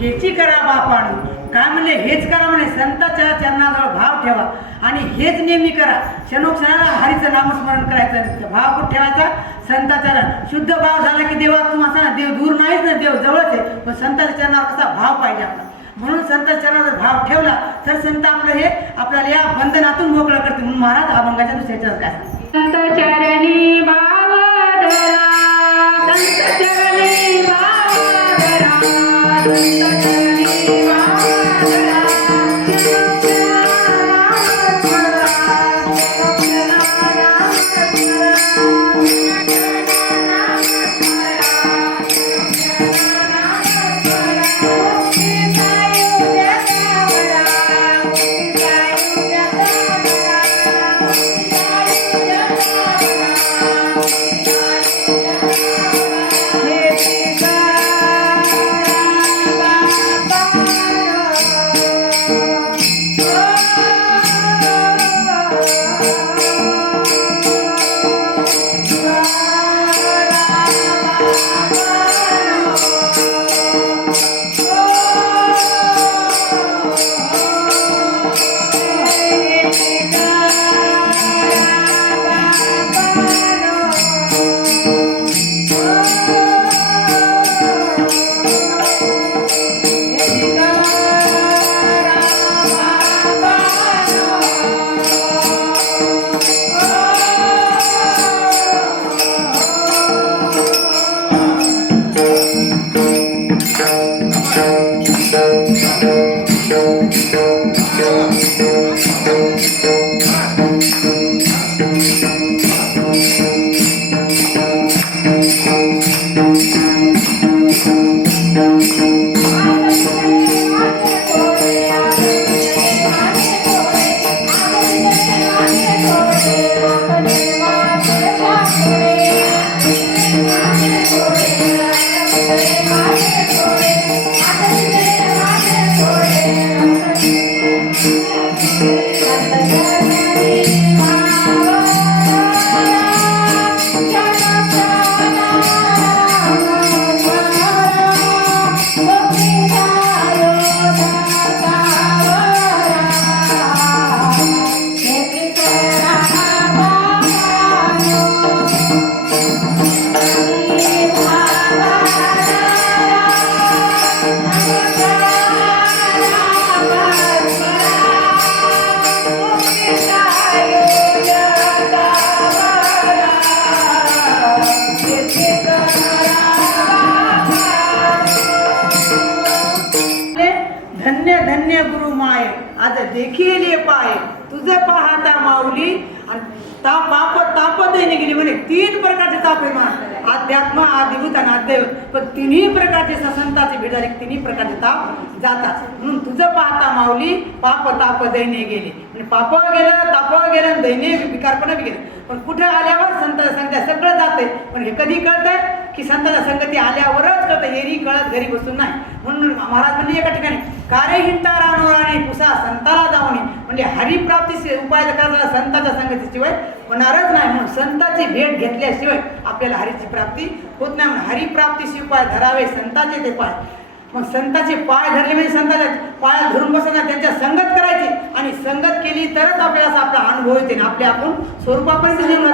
हेची करा बापाणू. काय म्हणले? हेच करा म्हणे. संताच्या चरणाजवळ भाव ठेवा आणि हेच नेहमी करा. क्षणोक्षणाला हरीचं नामस्मरण करायचं. भाव कुठं ठेवायचा? संताच्या. शुद्ध भाव झाला की देवा तू असा ना, देव दूर नाहीच ना, देव जवळच आहे. पण संताच्या चरणावर कसा भाव पाहिजे आपला. म्हणून संताच्या चरणावर भाव ठेवला तर संत आपलं हे आपल्याला या बंधनातून मोकळं करते. म्हणून महाराज अभंगाच्या दुसऱ्याच्या काय संत चरणी भाव धरा, संत चरणी भाव धरा, संत चरणी भाव धरा. धन्य धन्य गुरु माये आज देखील पाय तुझं पाहता माऊली. आणि पाप ताप देणे गेली म्हणे. 3 प्रकारचे ताप आहे मा. अध्यात्म, आदिभूत आणि अद्दैव. पण 3ही प्रकारचे संतांची भेट झाली. 3ही प्रकारचे ताप जातात. म्हणून तुझं पाहता माऊली पाप ताप दैन्य गेले. म्हणजे पाप गेलं, ताप गेलं, दैन्य विकारपणा गेलं. पण कुठे आल्यावर संत संध्या सगळं जाते. पण हे कधी कळतंय की संतांच्या संगती आल्यावरच कळतं. एरी कळत घरी बसून नाही. म्हणून महाराज म्हणजे एका ठिकाणी कार्य हिंता रानवराने पुसा संताला जावणे. म्हणजे हरिप्राप्तीचे उपाय करायचा संतांच्या संगतीशिवाय होणारच नाही. म्हणून संतांची भेट घेतल्याशिवाय आपल्याला हरीची प्राप्ती होत नाही. म्हणून हरिप्राप्तीचे उपाय धरावे संतांचे ते पाय. मग संतांचे पाय धरले म्हणजे संतांच्या पायात धरून बसणं, त्यांच्या संगत करायची. आणि संगत केली तरच आपल्याला आपला अनुभव येते. आपल्या आपण स्वरूपापर्यंत निर्माण